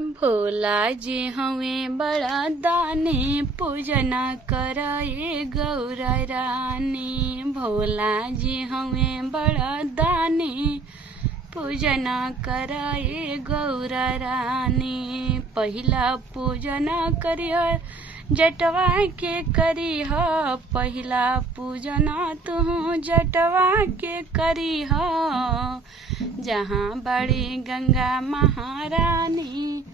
भोला जी हमें बड़ा दानी पूजना करे गौरा रानी। भोला जी हमें बड़ा दानी पूजना करे गौरा रानी। पहिला पूजना करियो जटवा के करी ह, पहिला पूजना तू जटवा के करी ह। जहाँ बड़ी गंगा महारानी,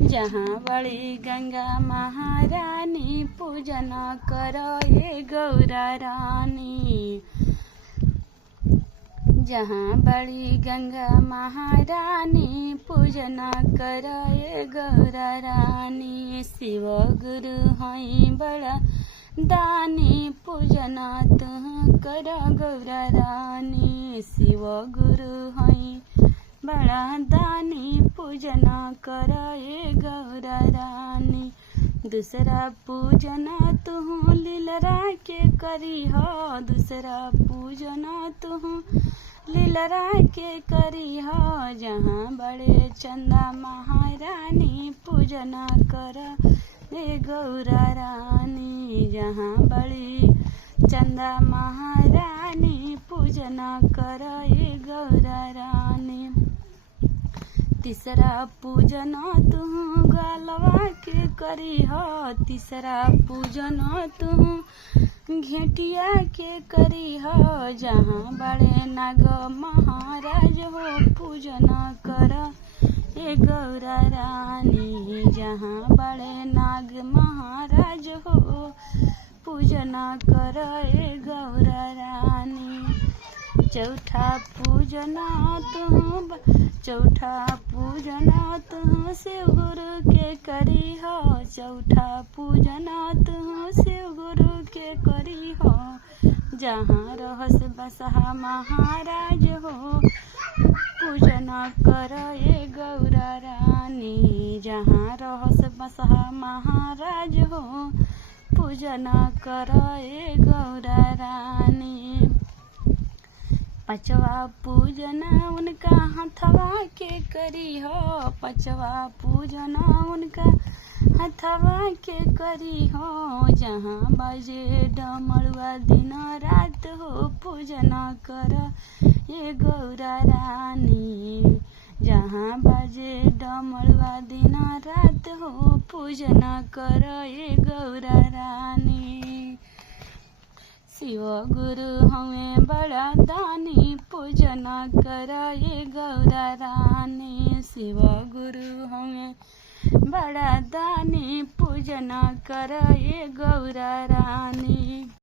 जहाँ बड़ी गंगा महारानी पूजना करे गौरा रानी। जहाँ बड़ी गंगा महारानी पूजना करे गौरा रानी। शिव गुरु हैं बड़ा दानी पूजना तू कर गौरा रानी। शिव गुरु हैं बड़ा दानी पूजना करे गौरा रानी। दूसरा पूजना तू लीलरा के करी हो, दूसरा पूजना तू लीलरा के करी हो। जहाँ बड़े चंदा महारानी पूजना कर गौरा रानी। जहाँ बड़ी चंदा महारानी पूजना कर गौरा रानी। तीसरा पूजना तू गालवा के करी हो, तीसरा पूजना तू घेटिया के करी हो। जहाँ बड़े नाग महाराज हो पूजना कर गौरा रानी। जहाँ बड़े नाग महाराज हो पूजना कर गौरा रानी। चौथा पूजना तू शिव गुरु के करी हो, चौथा पूजना तू शिव गुरु के करी हो। जहाँ रहस बसहा महाराज हो पूजना कर गौरा रानी। जहाँ रहस बसहा महाराज हो पूजना कर गौरा रानी। पांचवा पूजना उनका हथवा के करी हो, पांचवा पूजना उनका हथवा के करी हो। जहाँ बजे डमरुआ दिन रात हो पूजना कर गौरा रानी। जहाँ बजे डमरुआ दिन रात हो पूजना कर गौरा रानी। शिव गुरु हमें बड़ा दानी पूजना कर गौरा रानी। शिव गुरु हमें बड़ा दानी पूजना कर गौरा रानी।